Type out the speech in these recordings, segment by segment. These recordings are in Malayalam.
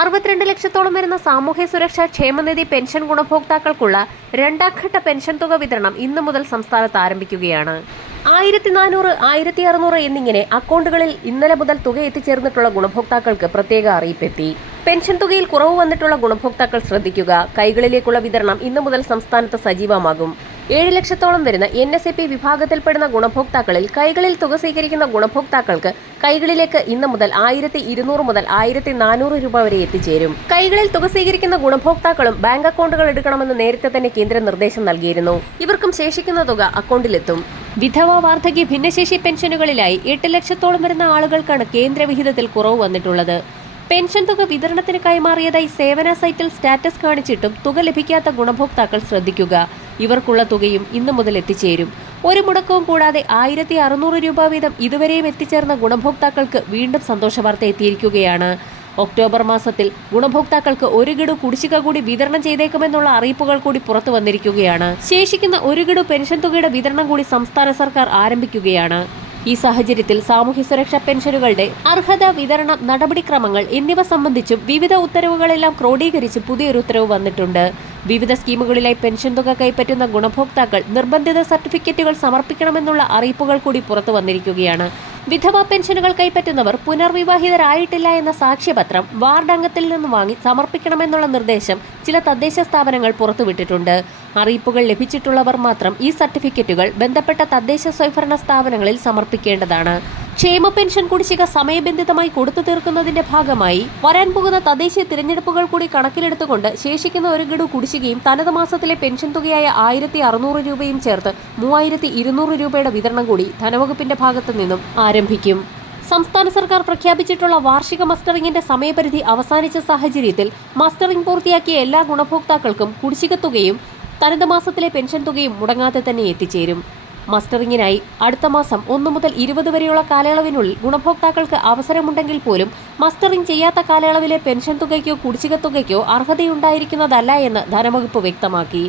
62 ലക്ഷത്തോളം വരുന്ന സാമൂഹ്യ സുരക്ഷാ ക്ഷേമനിധി പെൻഷൻ ഗുണഭോക്താക്കൾക്കുള്ള രണ്ടാം ഘട്ട പെൻഷൻ തുക വിതരണം ഇന്നു മുതൽ സംസ്ഥാനത്ത് ആരംഭിക്കുകയാണ്. 1400, 1600 എന്നിങ്ങനെ അക്കൗണ്ടുകളിൽ ഇന്നലെ മുതൽ തുക എത്തിച്ചേർന്നിട്ടുള്ള ഗുണഭോക്താക്കൾക്ക് പ്രത്യേക അറിയിപ്പെത്തി. പെൻഷൻ തുകയിൽ കുറവ് വന്നിട്ടുള്ള ഗുണഭോക്താക്കൾ ശ്രദ്ധിക്കുക. കൈകളിലേക്കുള്ള വിതരണം ഇന്നു മുതൽ സംസ്ഥാനത്ത് സജീവമാകും. 7 ലക്ഷത്തോളം വരുന്ന NSAP വിഭാഗത്തിൽപ്പെടുന്ന ഗുണഭോക്താക്കളിൽ കൈകളിൽ തുക സ്വീകരിക്കുന്ന ഗുണഭോക്താക്കൾക്ക് കൈകളിലേക്ക് ഇന്ന് മുതൽ 1200 മുതൽ 1400 രൂപ വരെ എത്തിച്ചേരും. കൈകളിൽ തുക സ്വീകരിക്കുന്ന ഗുണഭോക്താക്കളും ബാങ്ക് അക്കൗണ്ടുകൾ എടുക്കണമെന്ന് നേരത്തെ തന്നെ കേന്ദ്രം നിർദ്ദേശം നൽകിയിരുന്നു. ഇവർക്കും ശേഷിക്കുന്ന തുക അക്കൗണ്ടിലെത്തും. വിധവ, വാർദ്ധക്യ, ഭിന്നശേഷി പെൻഷനുകളിലായി 8 ലക്ഷത്തോളം വരുന്ന ആളുകൾക്കാണ് കേന്ദ്ര വിഹിതത്തിൽ കുറവ് വന്നിട്ടുള്ളത്. പെൻഷൻ തുക വിതരണത്തിന് കൈമാറിയതായി സേവന സൈറ്റിൽ സ്റ്റാറ്റസ് കാണിച്ചിട്ടും തുക ലഭിക്കാത്ത ഗുണഭോക്താക്കൾ ശ്രദ്ധിക്കുക. ഇവർക്കുള്ള തുകയും ഇന്നു മുതൽ എത്തിച്ചേരും. ഒരു മുടക്കവും കൂടാതെ 1600 രൂപ വീതം ഇതുവരെയും എത്തിച്ചേർന്ന ഗുണഭോക്താക്കൾക്ക് വീണ്ടും സന്തോഷവാർത്ത എത്തിയിരിക്കുകയാണ്. ഒക്ടോബർ മാസത്തിൽ ഗുണഭോക്താക്കൾക്ക് ഒരു ഗഡു കുടിശ്ശിക കൂടി വിതരണം ചെയ്തേക്കുമെന്നുള്ള അറിയിപ്പുകൾ കൂടി പുറത്തു വന്നിരിക്കുകയാണ്. ശേഷിക്കുന്ന ഒരു ഗഡു പെൻഷൻ തുകയുടെ വിതരണം കൂടി സംസ്ഥാന സർക്കാർ ആരംഭിക്കുകയാണ്. ഈ സാഹചര്യത്തിൽ സാമൂഹ്യ സുരക്ഷാ പെൻഷനുകളുടെ അർഹത, വിതരണം, നടപടിക്രമങ്ങൾ എന്നിവ സംബന്ധിച്ചും വിവിധ ഉത്തരവുകളെല്ലാം ക്രോഡീകരിച്ച് പുതിയൊരു ഉത്തരവ് വന്നിട്ടുണ്ട്. വിവിധ സ്കീമുകളിലായി പെൻഷൻ തുക കൈപ്പറ്റുന്ന ഗുണഭോക്താക്കൾ നിർബന്ധിത സർട്ടിഫിക്കറ്റുകൾ സമർപ്പിക്കണമെന്നുള്ള അറിയിപ്പുകൾ കൂടി പുറത്തു വന്നിരിക്കുകയാണ്. വിധവ പെൻഷനുകൾ കൈപ്പറ്റുന്നവർ പുനർവിവാഹിതരായിട്ടില്ല എന്ന സാക്ഷ്യപത്രം വാർഡ് അംഗത്തിൽ നിന്ന് വാങ്ങി സമർപ്പിക്കണമെന്നുള്ള നിർദ്ദേശം ചില തദ്ദേശ സ്ഥാപനങ്ങൾ പുറത്തുവിട്ടിട്ടുണ്ട്. അറിയിപ്പുകൾ ലഭിച്ചിട്ടുള്ളവർ മാത്രം ഈ സർട്ടിഫിക്കറ്റുകൾ ബന്ധപ്പെട്ട തദ്ദേശ സ്വയംഭരണ സ്ഥാപനങ്ങളിൽ സമർപ്പിക്കേണ്ടതാണ്. ക്ഷേമ പെൻഷൻ കുടിശ്ശിക സമയബന്ധിതമായി കൊടുത്തു തീർക്കുന്നതിന്റെ ഭാഗമായി വരാൻ പോകുന്ന തദ്ദേശീയ തിരഞ്ഞെടുപ്പുകൾ കൂടി കണക്കിലെടുത്തുകൊണ്ട് ശേഷിക്കുന്ന ഒരു ഗഡു കുടിശ്ശികയും തനത് മാസത്തിലെ പെൻഷൻ തുകയായ 1600 രൂപയും ചേർത്ത് 3200 രൂപയുടെ വിതരണം കൂടി ധനവകുപ്പിന്റെ ഭാഗത്തു നിന്നും ആരംഭിക്കും. സംസ്ഥാന സർക്കാർ പ്രഖ്യാപിച്ചിട്ടുള്ള വാർഷിക മസ്റ്ററിംഗിന്റെ സമയപരിധി അവസാനിച്ച സാഹചര്യത്തിൽ മസ്റ്ററിംഗ് പൂർത്തിയാക്കിയ എല്ലാ ഗുണഭോക്താക്കൾക്കും കുടിശ്ശിക തുകയും തനത് മാസത്തിലെ പെൻഷൻ തുകയും മുടങ്ങാതെ തന്നെ എത്തിച്ചേരും. മസ്റ്ററിംഗിനായി അടുത്ത മാസം 1 മുതൽ 20 വരെയുള്ള കാലയളവിനുള്ളിൽ ഗുണഭോക്താക്കൾക്ക് അവസരമുണ്ടെങ്കിൽ പോലും മസ്റ്ററിംഗ് ചെയ്യാത്ത കാലയളവിലെ പെൻഷൻ തുകയ്ക്കോ കുടിശ്ശിക തുകയ്ക്കോ അർഹതയുണ്ടായിരിക്കുന്നതല്ല എന്ന് ധനവകുപ്പ് വ്യക്തമാക്കി.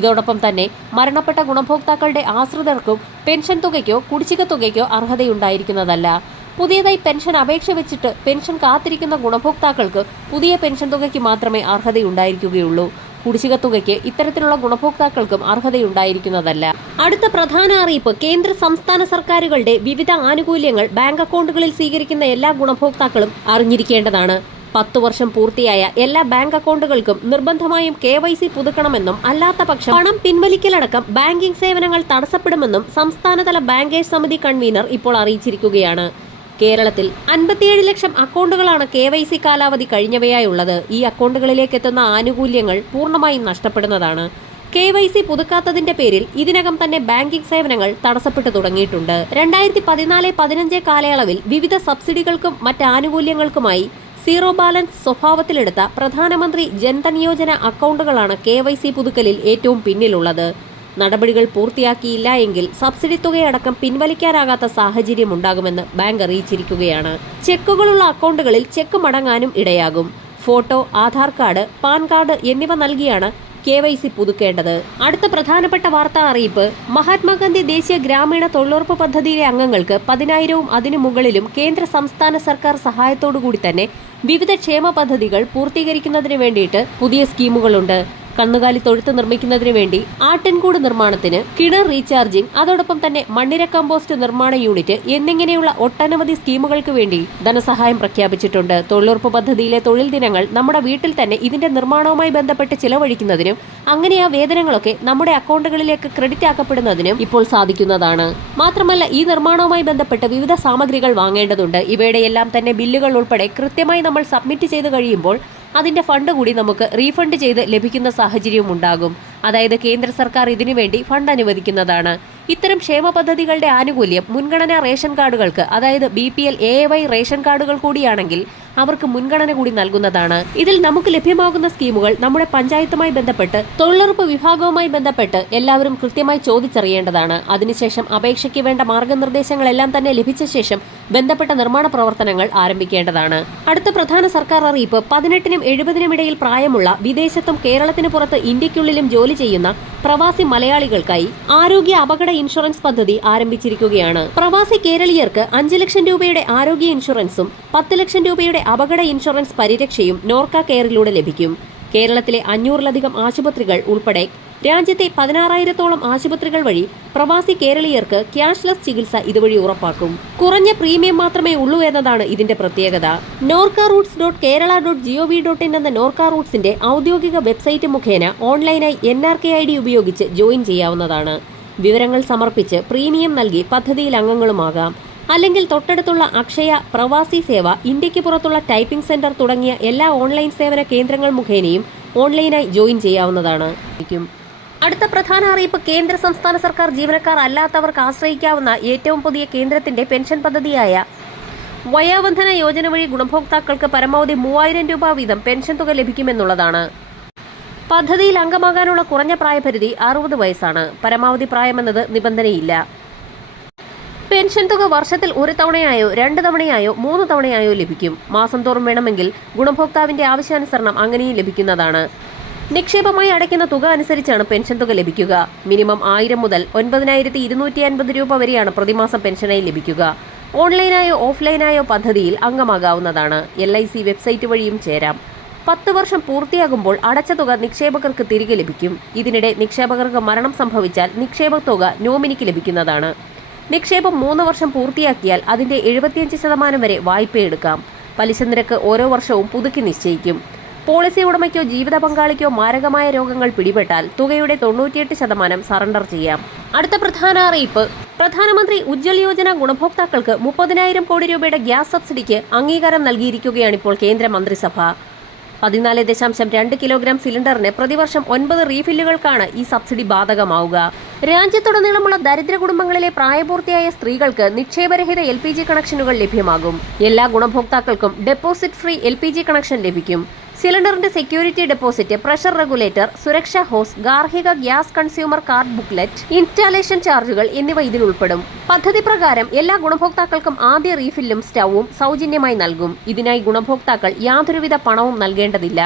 ഇതോടൊപ്പം തന്നെ മരണപ്പെട്ട ഗുണഭോക്താക്കളുടെ ആശ്രിതർക്കും പെൻഷൻ തുകയ്ക്കോ കുടിശ്ശിക തുകയ്ക്കോ അർഹതയുണ്ടായിരിക്കുന്നതല്ല. പുതിയതായി പെൻഷൻ അപേക്ഷ വെച്ചിട്ട് പെൻഷൻ കാത്തിരിക്കുന്ന ഗുണഭോക്താക്കൾക്ക് പുതിയ പെൻഷൻ തുകയ്ക്ക് മാത്രമേ അർഹതയുണ്ടായിരിക്കുകയുള്ളൂ. കുടിശ്ശിക തുകയ്ക്ക് ഇത്തരത്തിലുള്ള ഗുണഭോക്താക്കൾക്കും അർഹതയുണ്ടായിരിക്കുന്നതല്ല. അടുത്ത പ്രധാന അറിയിപ്പ്: കേന്ദ്ര സംസ്ഥാന സർക്കാരുകളുടെ വിവിധ ആനുകൂല്യങ്ങൾ ബാങ്ക് അക്കൗണ്ടുകളിൽ സ്വീകരിക്കുന്ന എല്ലാ ഗുണഭോക്താക്കളും അറിഞ്ഞിരിക്കേണ്ടതാണ്. 10 വർഷം പൂർത്തിയായ എല്ലാ ബാങ്ക് അക്കൗണ്ടുകൾക്കും നിർബന്ധമായും KYC പുതുക്കണമെന്നും അല്ലാത്ത പക്ഷം പണം പിൻവലിക്കലടക്കം ബാങ്കിംഗ് സേവനങ്ങൾ തടസ്സപ്പെടുമെന്നും സംസ്ഥാനതല ബാങ്കേഴ്സ് സമിതി കൺവീനർ ഇപ്പോൾ അറിയിച്ചിരിക്കുകയാണ്. കേരളത്തിൽ 57 ലക്ഷം അക്കൗണ്ടുകളാണ് KYC കാലാവധി കഴിഞ്ഞവയായുള്ളത്. ഈ അക്കൗണ്ടുകളിലേക്ക് എത്തുന്ന ആനുകൂല്യങ്ങൾ പൂർണ്ണമായും നഷ്ടപ്പെടുന്നതാണ്. KYC പുതുക്കാത്തതിന്റെ പേരിൽ ഇതിനകം തന്നെ ബാങ്കിംഗ് സേവനങ്ങൾ തടസ്സപ്പെട്ടു തുടങ്ങിയിട്ടുണ്ട്. 2014-15 കാലയളവിൽ വിവിധ സബ്സിഡികൾക്കും മറ്റ് ആനുകൂല്യങ്ങൾക്കുമായി സീറോ ബാലൻസ് സ്വഭാവത്തിലെടുത്ത പ്രധാനമന്ത്രി ജൻധൻ യോജന അക്കൗണ്ടുകളാണ് KYC പുതുക്കലിൽ ഏറ്റവും പിന്നിലുള്ളത്. നടപടികൾ പൂർത്തിയാക്കിയില്ല എങ്കിൽ സബ്സിഡി തുകയടക്കം പിൻവലിക്കാനാകാത്ത സാഹചര്യമുണ്ടാകുമെന്ന് ബാങ്ക് അറിയിച്ചിരിക്കുകയാണ്. ചെക്കുകളുള്ള അക്കൗണ്ടുകളിൽ ചെക്ക് മടങ്ങാനും ഇടയാകും. Photo, Aadhaar card, PAN card എന്നിവ നൽകിയാണ് KYC പുതുക്കേണ്ടത്. അടുത്ത പ്രധാനപ്പെട്ട വാർത്താ അറിയിപ്പ്: മഹാത്മാഗാന്ധി ദേശീയ ഗ്രാമീണ തൊഴിലുറപ്പ് പദ്ധതിയിലെ അംഗങ്ങൾക്ക് 10,000-ഉം അതിനു മുകളിലും കേന്ദ്ര സംസ്ഥാന സർക്കാർ സഹായത്തോടുകൂടി തന്നെ വിവിധ ക്ഷേമ പദ്ധതികൾ പൂർത്തീകരിക്കുന്നതിന് വേണ്ടിയിട്ട് പുതിയ സ്കീമുകളുണ്ട്. കന്നുകാലി തൊഴുത്ത് നിർമ്മിക്കുന്നതിന് വേണ്ടി ആട്ടിൻകൂട് നിർമ്മാണത്തിന്, കിണർ റീചാർജിംഗ്, അതോടൊപ്പം തന്നെ മണ്ണിര കമ്പോസ്റ്റ് നിർമ്മാണ യൂണിറ്റ് എന്നിങ്ങനെയുള്ള ഒട്ടനവധി സ്കീമുകൾക്ക് വേണ്ടി ധനസഹായം പ്രഖ്യാപിച്ചിട്ടുണ്ട്. തൊഴിലുറപ്പ് പദ്ധതിയിലെ തൊഴിൽ ദിനങ്ങൾ നമ്മുടെ വീട്ടിൽ തന്നെ ഇതിന്റെ നിർമ്മാണവുമായി ബന്ധപ്പെട്ട് ചിലവഴിക്കുന്നതിനും അങ്ങനെ ആ വേതനങ്ങളൊക്കെ നമ്മുടെ അക്കൗണ്ടുകളിലേക്ക് ക്രെഡിറ്റ് ആക്കപ്പെടുന്നതിനും ഇപ്പോൾ സാധിക്കുന്നതാണ്. മാത്രമല്ല, ഈ നിർമ്മാണവുമായി ബന്ധപ്പെട്ട് വിവിധ സാമഗ്രികൾ വാങ്ങേണ്ടതുണ്ട്. ഇവയുടെ എല്ലാം തന്നെ ബില്ലുകൾ ഉൾപ്പെടെ കൃത്യമായി നമ്മൾ സബ്മിറ്റ് ചെയ്ത് കഴിയുമ്പോൾ അതിന്റെ ഫണ്ട് കൂടി നമുക്ക് റീഫണ്ട് ചെയ്ത് ലഭിക്കുന്ന സാഹചര്യവും ഉണ്ടാകും. അതായത് കേന്ദ്ര സർക്കാർ ഇതിനു വേണ്ടി ഫണ്ട് അനുവദിക്കുന്നതാണ്. ഇത്തരം ക്ഷേമ പദ്ധതികളുടെ ആനുകൂല്യം മുൻഗണനാ റേഷൻ കാർഡുകൾക്ക്, അതായത് BPL AAY റേഷൻ കാർഡുകൾ കൂടിയാണെങ്കിൽ അവർക്ക് മുൻഗണന കൂടി നൽകുന്നതാണ്. ഇതിൽ നമുക്ക് ലഭ്യമാകുന്ന സ്കീമുകൾ നമ്മുടെ പഞ്ചായത്തുമായി ബന്ധപ്പെട്ട് തൊഴിലുറപ്പ് വിഭാഗവുമായി ബന്ധപ്പെട്ട് എല്ലാവരും കൃത്യമായി ചോദിച്ചറിയേണ്ടതാണ്. അതിനുശേഷം അപേക്ഷയ്ക്ക് വേണ്ട മാർഗനിർദ്ദേശങ്ങളെല്ലാം തന്നെ ലഭിച്ച ശേഷം ബന്ധപ്പെട്ട നിർമ്മാണ പ്രവർത്തനങ്ങൾ ആരംഭിക്കേണ്ടതാണ്. അടുത്ത പ്രധാന സർക്കാർ അറിയിപ്പ്: 18-നും 70-നും ഇടയിൽ പ്രായമുള്ള വിദേശത്തും കേരളത്തിന് പുറത്ത് ഇന്ത്യക്കുള്ളിലും ജോലി ചെയ്യുന്ന പ്രവാസി മലയാളികൾക്കായി ആരോഗ്യ അപകട ഇൻഷുറൻസ് പദ്ധതി ആരംഭിച്ചിരിക്കുകയാണ്. പ്രവാസി കേരളീയർക്ക് 5 ലക്ഷം രൂപയുടെ ആരോഗ്യ ഇൻഷുറൻസും 10 ലക്ഷം രൂപയുടെ അപകട ഇൻഷുറൻസ് പരിരക്ഷയും നോർക്ക കെയറിലൂടെ ലഭിക്കും. കേരളത്തിലെ 500-ലധികം ആശുപത്രികൾ ഉൾപ്പെടെ രാജ്യത്തെ 16,000-ഓളം ആശുപത്രികൾ വഴി പ്രവാസി കേരളീയർക്ക് ക്യാഷ്ലെസ് ചികിത്സ ഇതുവഴി ഉറപ്പാക്കും. കുറഞ്ഞ പ്രീമിയം മാത്രമേ ഉള്ളൂ എന്നതാണ് ഇതിന്റെ പ്രത്യേകത. norkaroots.kerala.gov.in എന്ന നോർക്ക റൂട്ട്സിന്റെ ഔദ്യോഗിക വെബ്സൈറ്റ് മുഖേന ഓൺലൈനായി NRK ID ഉപയോഗിച്ച് ജോയിൻ ചെയ്യാവുന്നതാണ്. വിവരങ്ങൾ സമർപ്പിച്ച് പ്രീമിയം നൽകി പദ്ധതിയിൽ അംഗങ്ങളുമാകാം. അല്ലെങ്കിൽ തൊട്ടടുത്തുള്ള അക്ഷയ, പ്രവാസി സേവ, ഇന്ത്യക്ക് പുറത്തുള്ള ടൈപ്പിംഗ് സെന്റർ തുടങ്ങിയ എല്ലാ ഓൺലൈൻ സേവന കേന്ദ്രങ്ങൾ മുഖേനയും ഓൺലൈനായി ജോയിൻ ചെയ്യാവുന്നതാണ്. അടുത്ത പ്രധാന അറിയിപ്പ് കേന്ദ്ര സംസ്ഥാന സർക്കാർ ജീവനക്കാർ അല്ലാത്തവർക്ക് ആശ്രയിക്കാവുന്ന ഏറ്റവും പുതിയ കേന്ദ്രത്തിന്റെ പെൻഷൻ പദ്ധതിയായ വയോവന്ധന യോജന വഴി ഗുണഭോക്താക്കൾക്ക് പരമാവധി 3000 രൂപ വീതം പെൻഷൻ തുക ലഭിക്കുമെന്നുള്ളതാണ്. പദ്ധതിയിൽ അംഗമാകാനുള്ള കുറഞ്ഞ പ്രായപരിധി 60 വയസ്സാണ്. പരമാവധി പ്രായമെന്നത് നിബന്ധനയില്ല. പെൻഷൻ തുക വർഷത്തിൽ 1 തവണയായോ 2 തവണയായോ 3 തവണയായോ ലഭിക്കും. മാസം തോറും വേണമെങ്കിൽ ഗുണഭോക്താവിന്റെ ആവശ്യാനുസരണം അങ്ങനെയും ലഭിക്കുന്നതാണ്. നിക്ഷേപമായി അടയ്ക്കുന്ന തുക അനുസരിച്ചാണ് പെൻഷൻ തുക ലഭിക്കുക. മിനിമം 1000 മുതൽ 9250 രൂപ വരെയാണ് പ്രതിമാസം പെൻഷനായി ലഭിക്കുക. ഓൺലൈനായോ ഓഫ്ലൈനായോ പദ്ധതിയിൽ അംഗമാകാവുന്നതാണ്. LIC വെബ്സൈറ്റ് വഴിയും ചേരാം. 10 വർഷം പൂർത്തിയാകുമ്പോൾ അടച്ച തുക നിക്ഷേപകർക്ക് തിരികെ ലഭിക്കും. ഇതിനിടെ നിക്ഷേപകർക്ക് മരണം സംഭവിച്ചാൽ നിക്ഷേപ തുക നോമിനിക്ക് ലഭിക്കുന്നതാണ്. നിക്ഷേപം 3 വർഷം പൂർത്തിയാക്കിയാൽ അതിന്റെ 75% വരെ വായ്പയെടുക്കാം. പലിശ നിരക്ക് ഓരോ വർഷവും പുതുക്കി നിശ്ചയിക്കും. പോളിസി ഉടമയ്ക്കോ ജീവിത പങ്കാളിക്കോ മാരകമായ രോഗങ്ങൾ പിടിപെട്ടാൽ തുകയുടെ 98% സറണ്ടർ ചെയ്യാം. അടുത്ത പ്രധാന അറിയിപ്പ് പ്രധാനമന്ത്രി ഉജ്ജ്വൽ യോജന ഗുണഭോക്താക്കൾക്ക് 30,000 കോടി രൂപയുടെ ഗ്യാസ് സബ്സിഡിക്ക് അംഗീകാരം നൽകിയിരിക്കുകയാണിപ്പോൾ കേന്ദ്ര മന്ത്രിസഭ. 14.2 കിലോഗ്രാം സിലിണ്ടറിന് പ്രതിവർഷം 9 റീഫില്ലുകൾക്കാണ് ഈ സബ്സിഡി ബാധകമാവുക. രാജ്യത്തുടനീളമുള്ള ദരിദ്ര കുടുംബങ്ങളിലെ പ്രായപൂർത്തിയായ സ്ത്രീകൾക്ക് നിക്ഷേപരഹിത LPG കണക്ഷനുകൾ ലഭ്യമാകും. എല്ലാ ഗുണഭോക്താക്കൾക്കും ഡെപ്പോസിറ്റ് ഫ്രീ LPG കണക്ഷൻ ലഭിക്കും. സിലിണ്ടറിന്റെ സെക്യൂരിറ്റി ഡെപ്പോസിറ്റ്, പ്രഷർ റെഗുലേറ്റർ, സുരക്ഷാ ഹോസ്, ഗാർഹിക gas consumer card booklet, installation ചാർജുകൾ എന്നിവ ഇതിൽ ഉൾപ്പെടും. പദ്ധതി പ്രകാരം എല്ലാ ഗുണഭോക്താക്കൾക്കും ആദ്യ റീഫില്ലും സ്റ്റൗവും സൗജന്യമായി നൽകും. ഇതിനായി ഗുണഭോക്താക്കൾ യാതൊരുവിധ പണവും നൽകേണ്ടതില്ല.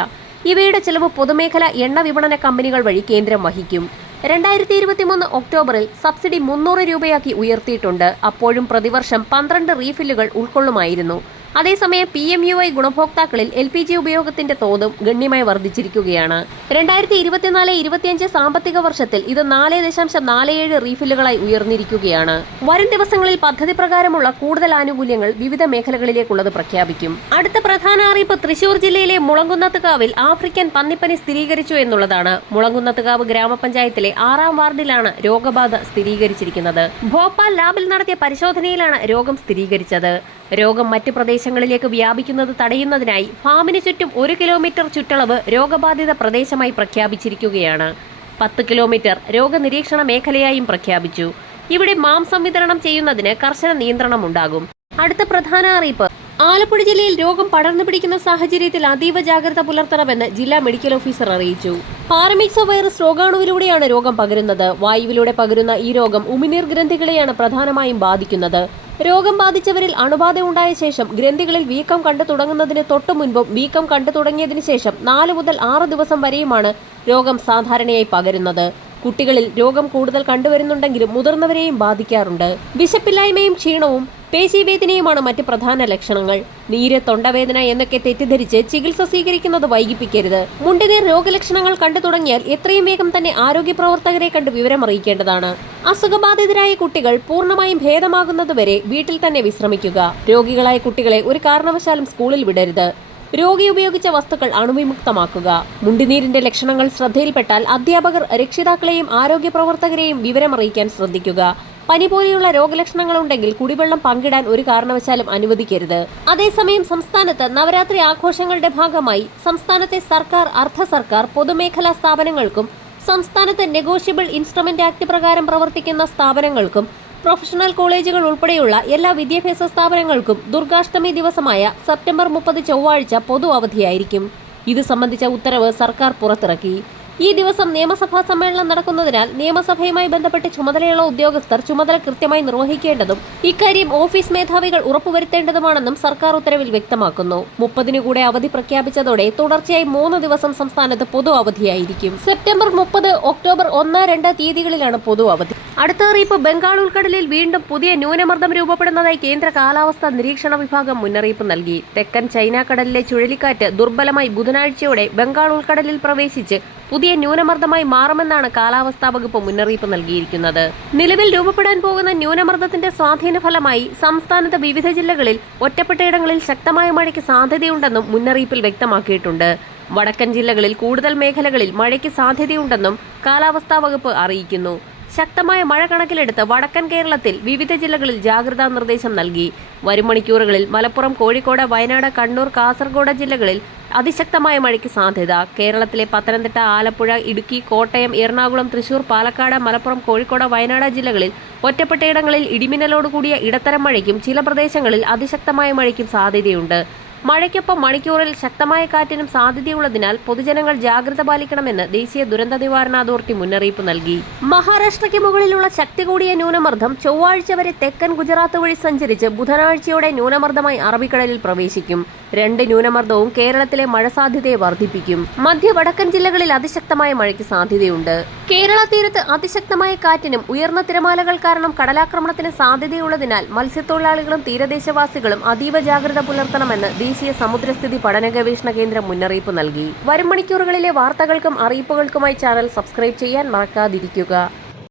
ഇവയുടെ ചെലവ് പൊതുമേഖലാ എണ്ണ വിപണന കമ്പനികൾ വഴി കേന്ദ്രം വഹിക്കും. 2023 ഒക്ടോബറിൽ സബ്സിഡി 300 രൂപയാക്കി ഉയർത്തിയിട്ടുണ്ട്. അപ്പോഴും പ്രതിവർഷം 12 റീഫില്ലുകൾ ഉൾക്കൊള്ളുമായിരുന്നു. അതേസമയം PMUY ഗുണഭോക്താക്കളിൽ LPG ഉപയോഗത്തിന്റെ തോതും ഗണ്യമായി വർദ്ധിച്ചിരിക്കുകയാണ്. 2024-25 സാമ്പത്തിക വർഷത്തിൽ ഇത് 4.47 റീഫില്ലുകളായി ഉയർന്നിരിക്കുകയാണ്. വരും ദിവസങ്ങളിൽ പദ്ധതി പ്രകാരമുള്ള കൂടുതൽ ആനുകൂല്യങ്ങൾ വിവിധ മേഖലകളിലേക്കുള്ളത് പ്രഖ്യാപിക്കും. അടുത്ത പ്രധാന അറിയിപ്പ് തൃശൂർ ജില്ലയിലെ മുളങ്കുന്നത്തുകാവിൽ ആഫ്രിക്കൻ പന്നിപ്പനി സ്ഥിരീകരിച്ചു എന്നുള്ളതാണ്. മുളങ്കുന്നത്തുകാവ് ഗ്രാമപഞ്ചായത്തിലെ 6-ാം വാർഡിലാണ് രോഗബാധ സ്ഥിരീകരിച്ചിരിക്കുന്നത്. ഭോപ്പാൽ ലാബിൽ നടത്തിയ പരിശോധനയിലാണ് രോഗം സ്ഥിരീകരിച്ചത്. രോഗം മറ്റ് പ്രദേശങ്ങളിലേക്ക് വ്യാപിക്കുന്നത് തടയുന്നതിനായി ഫാമിന് ചുറ്റും 1 കിലോമീറ്റർ ചുറ്റളവ് രോഗബാധിത പ്രദേശമായി പ്രഖ്യാപിച്ചിരിക്കുകയാണ്. 10 കിലോമീറ്റർ രോഗനിരീക്ഷണ മേഖലയായും പ്രഖ്യാപിച്ചു. ഇവിടെ മാംസം വിതരണം ചെയ്യുന്നതിന് കർശന നിയന്ത്രണമുണ്ടാകും. അടുത്ത പ്രധാന അറിയിപ്പ് ആലപ്പുഴ ജില്ലയിൽ രോഗം പടർന്നു പിടിക്കുന്ന സാഹചര്യത്തിൽ അതീവ ജാഗ്രത പുലർത്തണമെന്ന് ജില്ലാ മെഡിക്കൽ ഓഫീസർ അറിയിച്ചു. പാരമിക്സോ വൈറസ് രോഗാണുവിലൂടെയാണ് രോഗം പകരുന്നത്. വായുവിലൂടെ പകരുന്ന ഈ രോഗം ഉമിനീർ ഗ്രന്ഥികളെയാണ് പ്രധാനമായും ബാധിക്കുന്നത്. രോഗം ബാധിച്ചവരിൽ അണുബാധ ഉണ്ടായ ശേഷം ഗ്രന്ഥികളിൽ വീക്കം കണ്ടു തുടങ്ങുന്നതിന് തൊട്ടു മുൻപും വീക്കം കണ്ടു തുടങ്ങിയതിനു ശേഷം 4 മുതൽ 6 ദിവസം വരെയുമാണ് രോഗം സാധാരണയായി പകരുന്നത്. കുട്ടികളിൽ രോഗം കൂടുതൽ കണ്ടുവരുന്നുണ്ടെങ്കിലും മുതിർന്നവരെയും ബാധിക്കാറുണ്ട്. വിശപ്പില്ലായ്മയും ക്ഷീണവും പേശീവേദനയുമാണ് മറ്റ് പ്രധാന ലക്ഷണങ്ങൾ. നീര്, തൊണ്ടവേദന എന്നൊക്കെ തെറ്റിദ്ധരിച്ച് ചികിത്സ സ്വീകരിക്കുന്നത് വൈകിപ്പിക്കരുത്. മുണ്ടിനീർ രോഗലക്ഷണങ്ങൾ കണ്ടു തുടങ്ങിയാൽ എത്രയും വേഗം തന്നെ ആരോഗ്യ പ്രവർത്തകരെ കണ്ട് വിവരമറിയിക്കേണ്ടതാണ്. അസുഖബാധിതരായ കുട്ടികൾ പൂർണ്ണമായും ഭേദമാകുന്നതുവരെ വീട്ടിൽ തന്നെ വിശ്രമിക്കുക. രോഗികളായ കുട്ടികളെ ഒരു കാരണവശാലും സ്കൂളിൽ വിടരുത്. രോഗി ഉപയോഗിച്ച വസ്തുക്കൾ അണുവിമുക്തമാക്കുക. മുണ്ടിനീരിന്റെ ലക്ഷണങ്ങൾ ശ്രദ്ധയിൽപ്പെട്ടാൽ അധ്യാപകർ രക്ഷിതാക്കളെയും ആരോഗ്യ പ്രവർത്തകരെയും വിവരമറിയിക്കാൻ ശ്രദ്ധിക്കുക. പനി പോലെയുള്ള രോഗലക്ഷണങ്ങളുണ്ടെങ്കിൽ കുടിവെള്ളം പങ്കിടാൻ ഒരു കാരണവശാലും അനുവദിക്കരുത്. അതേസമയം സംസ്ഥാനത്ത് നവരാത്രി ആഘോഷങ്ങളുടെ ഭാഗമായി സംസ്ഥാനത്തെ സർക്കാർ, അർദ്ധ സർക്കാർ, പൊതുമേഖലാ സ്ഥാപനങ്ങൾക്കും സംസ്ഥാനത്ത് നെഗോഷ്യബിൾ ഇൻസ്ട്രുമെന്റ് ആക്ട് പ്രകാരം പ്രവർത്തിക്കുന്ന സ്ഥാപനങ്ങൾക്കും പ്രൊഫഷണൽ കോളേജുകൾ ഉൾപ്പെടെയുള്ള എല്ലാ വിദ്യാഭ്യാസ സ്ഥാപനങ്ങൾക്കും ദുർഗാഷ്ടമി ദിവസമായ സെപ്റ്റംബർ 30 ചൊവ്വാഴ്ച പൊതു അവധിയായിരിക്കും. ഇത് സംബന്ധിച്ച ഉത്തരവ് സർക്കാർ പുറത്തിറക്കി. ഈ ദിവസം നിയമസഭാ സമ്മേളനം നടക്കുന്നതിനാൽ നിയമസഭയുമായി ബന്ധപ്പെട്ട് ചുമതലയുള്ള ഉദ്യോഗസ്ഥർ ചുമതല കൃത്യമായി നിർവഹിക്കേണ്ടതും ഇക്കാര്യം ഓഫീസ് മേധാവികൾ ഉറപ്പുവരുത്തേണ്ടതുമാണെന്നും സർക്കാർ ഉത്തരവിൽ വ്യക്തമാക്കുന്നു. 30 കൂടെ അവധി പ്രഖ്യാപിച്ചതോടെ തുടർച്ചയായി 3 ദിവസം സംസ്ഥാനത്ത് പൊതു അവധിയായിരിക്കും. സെപ്റ്റംബർ 30, ഒക്ടോബർ 1, 2 തീയതികളിലാണ് പൊതു അവധി. അടുത്ത അറിയിപ്പ്: ബംഗാൾ ഉൾക്കടലിൽ വീണ്ടും പുതിയ ന്യൂനമർദ്ദം രൂപപ്പെടുന്നതായി കേന്ദ്ര കാലാവസ്ഥാ നിരീക്ഷണ വിഭാഗം മുന്നറിയിപ്പ് നൽകി. തെക്കൻ ചൈന കടലിലെ ചുഴലിക്കാറ്റ് ദുർബലമായി ബുധനാഴ്ചയോടെ ബംഗാൾ ഉൾക്കടലിൽ പ്രവേശിച്ച് പുതിയ ന്യൂനമർദ്ദമായി മാറുമെന്നാണ് കാലാവസ്ഥാ വകുപ്പ് മുന്നറിയിപ്പ് നൽകിയിരിക്കുന്നത്. നിലവിൽ രൂപപ്പെടാൻ പോകുന്ന ന്യൂനമർദ്ദത്തിന്റെ സ്വാധീന ഫലമായി സംസ്ഥാനത്ത് വിവിധ ജില്ലകളിൽ ഒറ്റപ്പെട്ടയിടങ്ങളിൽ ശക്തമായ മഴയ്ക്ക് സാധ്യതയുണ്ടെന്നും മുന്നറിയിപ്പിൽ വ്യക്തമാക്കിയിട്ടുണ്ട്. വടക്കൻ ജില്ലകളിൽ കൂടുതൽ മേഖലകളിൽ മഴയ്ക്ക് സാധ്യതയുണ്ടെന്നും കാലാവസ്ഥാ വകുപ്പ് അറിയിക്കുന്നു. ശക്തമായ മഴ കണക്കിലെടുത്ത് വടക്കൻ കേരളത്തിൽ വിവിധ ജില്ലകളിൽ ജാഗ്രതാ നിർദ്ദേശം നൽകി. വരും മണിക്കൂറുകളിൽ മലപ്പുറം, കോഴിക്കോട്, വയനാട്, കണ്ണൂർ, കാസർഗോഡ് ജില്ലകളിൽ അതിശക്തമായ മഴയ്ക്ക് സാധ്യത. കേരളത്തിലെ പത്തനംതിട്ട, ആലപ്പുഴ, ഇടുക്കി, കോട്ടയം, എറണാകുളം, തൃശൂർ, പാലക്കാട്, മലപ്പുറം, കോഴിക്കോട്, വയനാട് ജില്ലകളിൽ ഒറ്റപ്പെട്ടയിടങ്ങളിൽ ഇടിമിന്നലോടുകൂടിയ ഇടത്തരം മഴയ്ക്കും ചില പ്രദേശങ്ങളിൽ അതിശക്തമായ മഴയ്ക്കും സാധ്യതയുണ്ട്. മഴയ്ക്കൊപ്പം മണിക്കൂറിൽ ശക്തമായ കാറ്റിനും സാധ്യതയുള്ളതിനാൽ പൊതുജനങ്ങൾ ജാഗ്രത പാലിക്കണമെന്ന് ദേശീയ ദുരന്ത നിവാരണ അതോറിറ്റി മുന്നറിയിപ്പ് നൽകി. മഹാരാഷ്ട്രയ്ക്ക് മുകളിലുള്ള ശക്തി കൂടിയ ന്യൂനമർദ്ദം ചൊവ്വാഴ്ച വരെ തെക്കൻ ഗുജറാത്ത് വഴി സഞ്ചരിച്ച് ബുധനാഴ്ചയോടെ ന്യൂനമർദ്ദമായി അറബിക്കടലിൽ പ്രവേശിക്കും. 2 ന്യൂനമർദ്ദവും കേരളത്തിലെ മഴ സാധ്യതയെ വർദ്ധിപ്പിക്കും. മധ്യ വടക്കൻ ജില്ലകളിൽ അതിശക്തമായ മഴയ്ക്ക് സാധ്യതയുണ്ട്. കേരള തീരത്ത് അതിശക്തമായ കാറ്റിനും ഉയർന്ന തിരമാലകൾ കാരണം കടലാക്രമണത്തിന് സാധ്യതയുള്ളതിനാൽ മത്സ്യത്തൊഴിലാളികളും തീരദേശവാസികളും അതീവ ജാഗ്രത പുലർത്തണമെന്ന് ദേശീയ സമുദ്രസ്ഥിതി പഠന ഗവേഷണ കേന്ദ്രം മുന്നറിയിപ്പ് നൽകി. വരും മണിക്കൂറുകളിലെ വാർത്തകൾക്കും അറിയിപ്പുകൾക്കുമായി ചാനൽ സബ്സ്ക്രൈബ് ചെയ്യാൻ മറക്കാതിരിക്കുക.